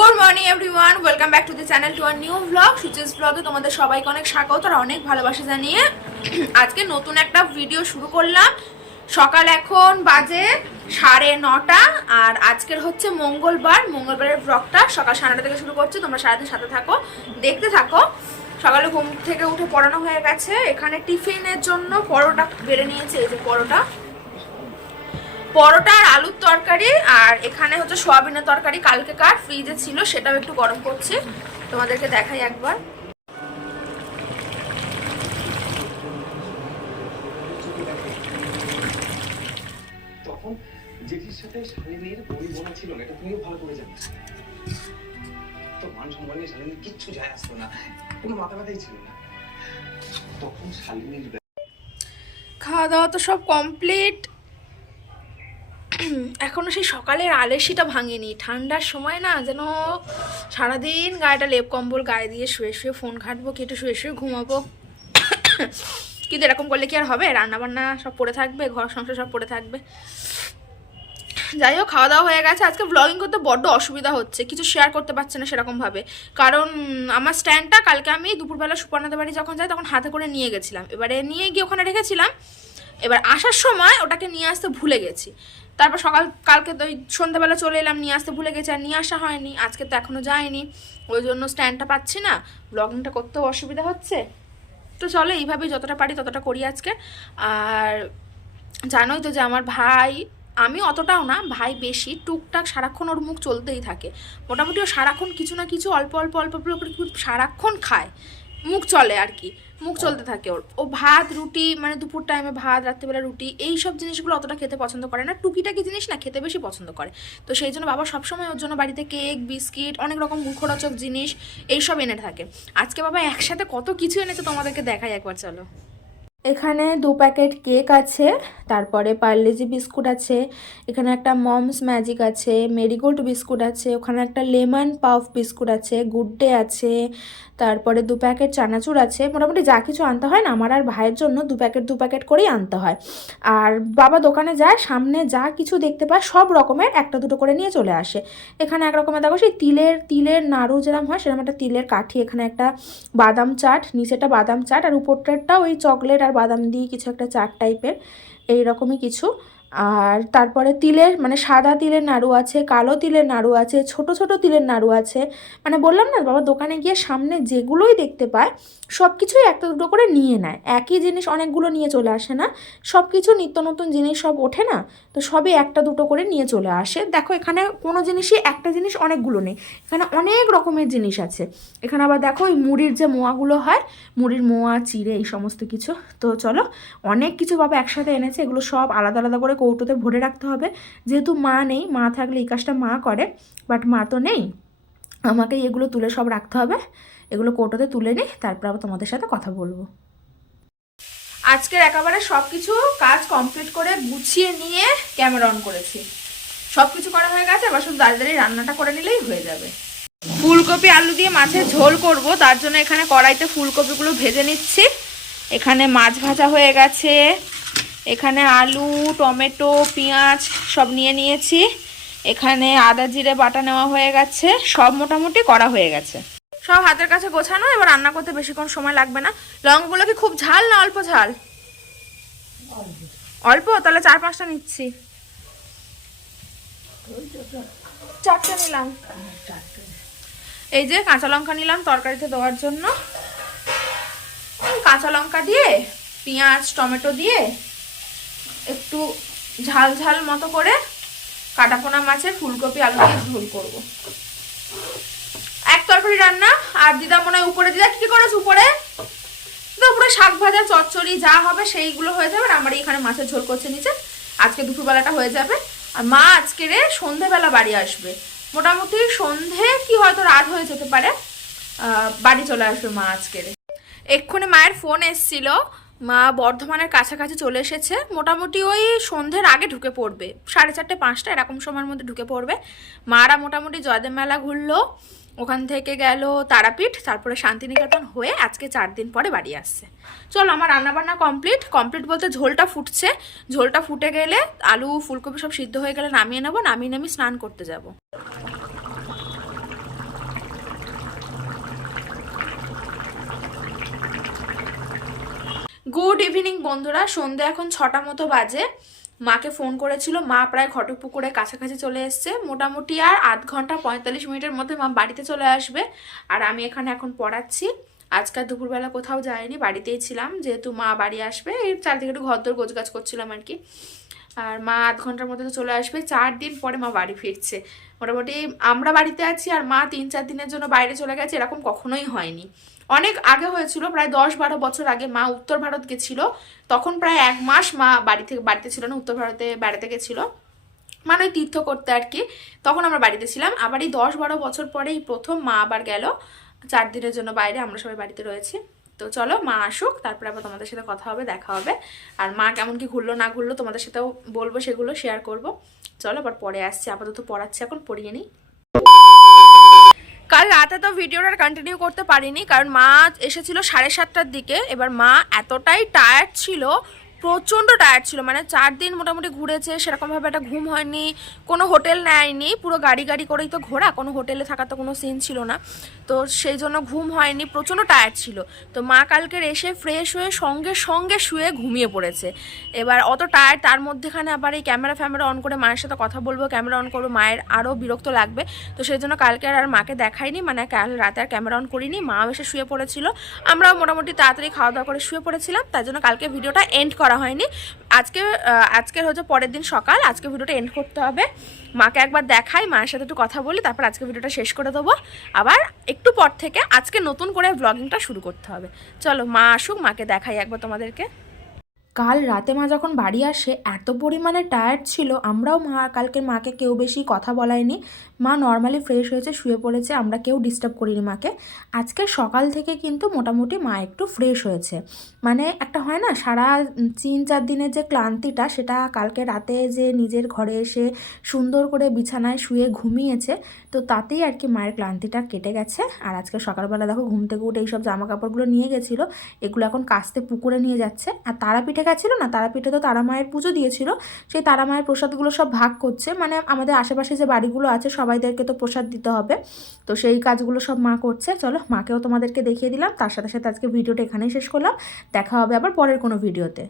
Good morning everyone welcome back to the channel to our new blog Suchi's ব্লগে তোমাদের সবাইকে অনেক স্বাগত আর অনেক ভালোবাসা জানিয়ে আজকে নতুন একটা ভিডিও শুরু করলাম। সকাল এখন বাজে সাড়ে নটা আর আজকের হচ্ছে মঙ্গলবার। মঙ্গলবারের ব্লগটা সকাল সাড়ে নটা থেকে শুরু করছি। তোমরা সারাদিন সাথে থাকো, দেখতে থাকো। সকালে ঘুম থেকে উঠে পড়ানো হয়ে গেছে। এখানে টিফিনের জন্য পরোটা বেড়ে নিয়েছে, এই যে পরোটা। পরোটা আর আলুর তরকারি আর এখানে হচ্ছে সোয়াবিনের তরকারি কালকে কার ফ্রিজে ছিল সেটাও একটু গরম করছি। তোমাদেরকে দেখাই একবার। তখন জেঠির সাথে শালিনীর বই ছিল না এটা তুমিও ভালো করে জানিস তো মান সম্মান নিয়ে শালিনীর কিচ্ছু যায় আসতো না কোনো মাথা ব্যথাই ছিল না। তখন শালিনীর খাওয়া দাওয়া তো সব কমপ্লিট এখনও সেই সকালের আলেসিটা ভাঙেনি। ঠান্ডার সময় না যেন সারাদিন গায়েটা লেপ কম্বল গায়ে দিয়ে শুয়ে শুয়ে ফোন ঘাটবো, কেটে শুয়ে শুয়ে ঘুমাবো। কিন্তু এরকম করলে কি আর হবে? রান্নাবান্না সব পড়ে থাকবে, ঘর সংসার সব পড়ে থাকবে। যাই হোক, খাওয়া দাওয়া হয়ে গেছে। আজকে ব্লগিং করতে বড্ড অসুবিধা হচ্ছে। কিছু শেয়ার করতে পারছে না সেরকমভাবে। কারণ আমার স্ট্যান্ডটা কালকে আমি দুপুরবেলা সুপর্ণাদের বাড়ি যখন যাই, তখন হাতে করে নিয়ে গেছিলাম। এবারে নিয়ে গিয়ে ওখানে রেখেছিলাম। এবার আসার সময় ওটাকে নিয়ে আসতে ভুলে গেছি। তারপর সকাল, কালকে তো ওই সন্ধ্যাবেলা চলে এলাম, নিয়ে আসতে ভুলে গেছি, আর নিয়ে আসা হয়নি। আজকে তো এখনও যায়নি ওই জন্য স্ট্যান্ডটা পাচ্ছি না। ব্লগিংটা করতেও অসুবিধা হচ্ছে। তো চলো, এইভাবেই যতটা পারি ততটা করি আজকে। আর জানোই তো যে আমার ভাই আমি অতটাও না, ভাই বেশি। টুকটাক সারাক্ষণ ওর মুখ চলতেই থাকে। মোটামুটি ও সারাক্ষণ কিছু না কিছু অল্প অল্প অল্প অল্প সারাক্ষণ খায়। মুখ চলে আর কি। মুখ চলতে থাকে ওর। ও ভাত, রুটি মানে দুপুর টাইমে ভাত, রাত্রিবেলা রুটি এই সব জিনিসগুলো অতটা খেতে পছন্দ করে না। টুকিটাকি জিনিস না, খেতে বেশি পছন্দ করে। তো সেই জন্য বাবা সবসময় ওর জন্য বাড়িতে কেক বিস্কিট অনেক রকম মুখরচক জিনিস, এইসব এনে থাকে। আজকে বাবা একসাথে কত কিছু এনেছে তোমাদেরকে দেখাই একবার, চলো। এখানে দু প্যাকেট কেক আছে, তারপরে পার্লেজি বিস্কুট আছে, এখানে একটা মমস ম্যাজিক আছে, মেরিগোল্ড বিস্কুট আছে, ওখানে একটা লেমন পাফ বিস্কুট আছে, গুড ডে আছে, তারপরে দু প্যাকেট চানাচুর আছে, মোটামুটি যা কিছু আনতে হয় না, আমার আর ভাইয়ের জন্য দু প্যাকেট দু প্যাকেট করেই আনতে হয়। আর বাবা দোকানে যায়, সামনে যা কিছু দেখতে পায়, সব রকমের একটা দুটো করে নিয়ে চলে আসে। এখানে এক রকমের, দেখো সেই তিলের তিলের নাড়ু যেরকম হয়, সেরকম একটা তিলের কাঠি, এখানে একটা বাদাম চাট নিচেটা বাদাম চাট, আর উপরটারটা ওই চকলেট আর বাদাম দিয়ে কিছু একটা চাট টাইপের এইরকমই কিছু আর তারপরে তিলের মানে সাদা তিলের নাড়ু আছে, কালো তিলের নাড়ু আছে, ছোট ছোট তিলের নাড়ু আছে। মানে বললাম না, বাবা দোকানে গিয়ে সামনে যেগুলোই দেখতে পায় সব কিছুই একটা দুটো করে নিয়ে নেয়। একই জিনিস অনেকগুলো নিয়ে চলে আসে না। সব কিছু নিত্য নতুন জিনিস সব ওঠে না, তো সবই একটা দুটো করে নিয়ে চলে আসে। দেখো, এখানে কোনো জিনিসই একটা জিনিস অনেকগুলো নেই। এখানে অনেক রকমের জিনিস আছে। এখানে আবার দেখো ওই মুড়ির যে মোয়াগুলো হয়, মুড়ির মোয়া, চিড়ে, এই সমস্ত কিছু। তো চলো, অনেক কিছু বাবা একসাথে এনেছে, এগুলো সব আলাদা আলাদা করে কৌটোতে ভরে রাখতে হবে। যেহেতু মা নেই, মা থাকলে এই কাজটা মা করে বাট মা তো নেই। আমাকে এগুলো তুলে সব রাখতে হবে। এগুলো কৌটোতে তুলে নিই, তারপর আবার তোমাদের সাথে কথা বলব। আজকের একেবারে সব কিছু কাজ কমপ্লিট করে গুছিয়ে নিয়ে ক্যামেরা অন করেছি। সব কিছু করা হয়ে গেছে, এবার শুধু দাঁড়িয়ে রান্নাটা করে নিলেই হয়ে যাবে। ফুলকপি, আলু দিয়ে মাছের ঝোল করব, তার জন্য এখানে কড়াইতে ফুলকপিগুলো ভেজে নিচ্ছি। এখানে মাছ ভাজা হয়ে গেছে। এখানে আলু, টমেটো, পেঁয়াজ সব নিয়ে নিয়েছি। এখানে আদা, জিরে, বাটা নেওয়া হয়ে গেছে। সব মোটামুটি করা হয়ে গেছে। সব হাতের কাছে গোছানো, এবার রান্না করতে বেশিক্ষণ সময় লাগবে না। লঙ্কাগুলো কি খুব ঝাল না অল্প ঝাল? অল্প, তাহলে চার পাঁচটা নিচ্ছি। চারটে নিলাম। এই যে কাঁচা লঙ্কা নিলাম তরকারিতে দেওয়ার জন্য। কাঁচা লঙ্কা দিয়ে, পেঁয়াজ, টমেটো দিয়ে একটু ঝাল ঝাল মতো করে কাটাপোনা মাছের ফুলকপি, আলু দিয়ে ঝোল করব। এক তরকারি রান্না, আর দিদা মনে হয় উপরে, দিদা কি করেছে উপরে? উপরে শাক ভাজা, চচ্চড়ি, যা হবে সেইগুলো হয়ে যাবে, আর আমার এখানে মাছের ঝোল করছে নিচে। আজকে দুপুরবেলাটা হয়ে যাবে। আর মা আজকে রে সন্ধেবেলা বাড়ি আসবে। মোটামুটি সন্ধে কি হয়তো রাত হয়ে যেতে পারে। বাড়ি চলে আসবে মা আজকে রে। এক্ষুনি মায়ের ফোন এসছিল মা বর্ধমানের কাছাকাছি চলে এসেছে। মোটামুটি ওই সন্ধ্যের আগে ঢুকে পড়বে। সাড়ে চারটে, পাঁচটা, এরকম সময়ের মধ্যে ঢুকে পড়বে। মারা মোটামুটি জয়দেব মেলা ঘুরলো। ওখান থেকে গেল তারাপীঠ, তারপরে শান্তিনিকেতন হয়ে আজকে চার দিন পরে বাড়ি আসছে। চলো, আমার রান্নাবান্না কমপ্লিট কমপ্লিট বলতে ঝোলটা ফুটছে। ঝোলটা ফুটে গেলে আলু, ফুলকপি সব সিদ্ধ হয়ে গেলে নামিয়ে নেব। নামিয়ে নামিয়ে স্নান করতে যাব। গুড ইভিনিং বন্ধুরা। সন্ধ্যা এখন ছটা মতো বাজে। মাকে ফোন করেছিল। মা প্রায় ঘটকপুকুরে কাছাকাছি চলে এসছে। মোটামুটি আর আধ ঘণ্টা পঁয়তাল্লিশ মিনিটের মধ্যে মা বাড়িতে চলে আসবে। আর আমি এখানে এখন পড়াচ্ছি। আজকাল দুপুরবেলা কোথাও যাইনি বাড়িতেই ছিলাম। যেহেতু মা বাড়ি আসবে, এই চারদিকে একটু ঘর দর গোজগাজ করছিলাম আর কি। আর মা আধ ঘণ্টার মধ্যে তো চলে আসবে। চার দিন পরে মা বাড়ি ফিরছে। মোটামুটি আমরা বাড়িতে আছি আর মা তিন চার দিনের জন্য বাইরে চলে গেছে, এরকম কখনোই হয়নি। অনেক আগে হয়েছিল, প্রায় দশ বারো বছর আগে মা উত্তর ভারত গেছিল। তখন প্রায় এক মাস মা বাড়ি থেকে, বাড়িতে ছিল না, উত্তর ভারতে বেড়াতে গেছিল। মানে তীর্থ করতে আর কি। তখন আমরা বাড়িতে ছিলাম। আবার এই দশ বারো বছর পরেই প্রথম মা আবার গেল। চার দিনের জন্য বাইরে, আমরা সবাই বাড়িতে রয়েছি। তো চলো মা আসুক, তারপরে আবার তোমাদের সাথে কথা হবে, দেখা হবে। আর মা কেমন কি ঘুরলো না ঘুরলো তোমাদের সাথেও বলব, সেগুলো শেয়ার করব। চলো আবার পরে আসছি, আপাতত পড়াচ্ছি, এখন পড়িয়ে নিই। কাল রাতে তো ভিডিওটা কন্টিনিউ করতে পারিনি, কারণ মা এসেছিল সাড়ে সাতটার দিকে। এবার মা এতটাই টায়ার্ড ছিল প্রচণ্ড টায়ার্ড ছিল। মানে চার দিন মোটামুটি ঘুরেছে, সেরকমভাবে একটা ঘুম হয়নি, কোনো হোটেল নেয়নি, পুরো গাড়ি গাড়ি করেই তো ঘোরা, কোনো হোটেলে থাকার তো কোনো সিন ছিল না। তো সেই জন্য ঘুম হয়নি, প্রচণ্ড টায়ার্ড ছিল। তো মা কালকের এসে ফ্রেশ হয়ে সঙ্গে সঙ্গে শুয়ে ঘুমিয়ে পড়েছে। এবার অত টায়ার্ড তার মধ্যেখানে আবার এই ক্যামেরা ফ্যামেরা অন করে মায়ের সাথে কথা বলব ক্যামেরা অন করব, মায়ের আরও বিরক্ত লাগবে। তো সেই জন্য কালকে আর মাকে দেখাইনি মানে কাল রাতে আর ক্যামেরা অন করিনি, মাও এসে শুয়ে পড়েছিল। আমরাও মোটামুটি তাড়াতাড়ি খাওয়া দাওয়া করে শুয়ে পড়েছিলাম তাই জন্য কালকে ভিডিওটা এন্ড করা হয়নি। আজকে আজকে আজকের হচ্ছে পরের দিন সকাল। আজকে ভিডিওটা এন্ড করতে হবে। মাকে একবার দেখাই, মায়ের সাথে একটু কথা বলি, তারপর আজকে ভিডিওটা শেষ করে দেবো। আবার একটু পর থেকে আজকে নতুন করে ব্লগিংটা শুরু করতে হবে। চলো মা আসুক, মাকে দেখাই একবার তোমাদেরকে। কাল রাতে মা যখন বাড়ি আসে, এত পরিমাণে টায়ার্ড ছিল, আমরাও মা কালকে মাকে কেউ বেশি কথা বলায়নি। মা নর্মালি ফ্রেশ হয়েছে, শুয়ে পড়েছে, আমরা কেউ ডিস্টার্ব করিনি মাকে। আজকে সকাল থেকে কিন্তু মোটামুটি মা একটু ফ্রেশ হয়েছে। মানে একটা হয় না, সারা তিন চার দিনের যে ক্লান্তিটা, সেটা কালকে রাতে যে নিজের ঘরে এসে সুন্দর করে বিছানায় শুয়ে ঘুমিয়েছে, তো তাতেই আর কি মায়ের ক্লান্তিটা কেটে গেছে। আর আজকে সকালবেলা দেখো, ঘুম থেকে উঠে এইসব জামা কাপড়গুলো নিয়ে গেছিল, এগুলো এখন কাস্তে পুকুরে নিয়ে যাচ্ছে। আর তারাপীঠে গেছিল না, তারাপীঠে তো তারা মায়ের পুজো দিয়েছিল, সেই তারা মায়ের প্রসাদগুলো সব ভাগ করছে মানে আমাদের আশেপাশে যে বাড়িগুলো আছে সবাইদেরকে তো প্রসাদ দিতে হবে, তো সেই কাজগুলো সব মা করছে, চলো মাকেও তোমাদেরকে দেখিয়ে দিলাম, তার সাথে সাথে আজকে ভিডিওটা এখানেই শেষ করলাম, দেখা হবে আবার পরের কোনো ভিডিওতে।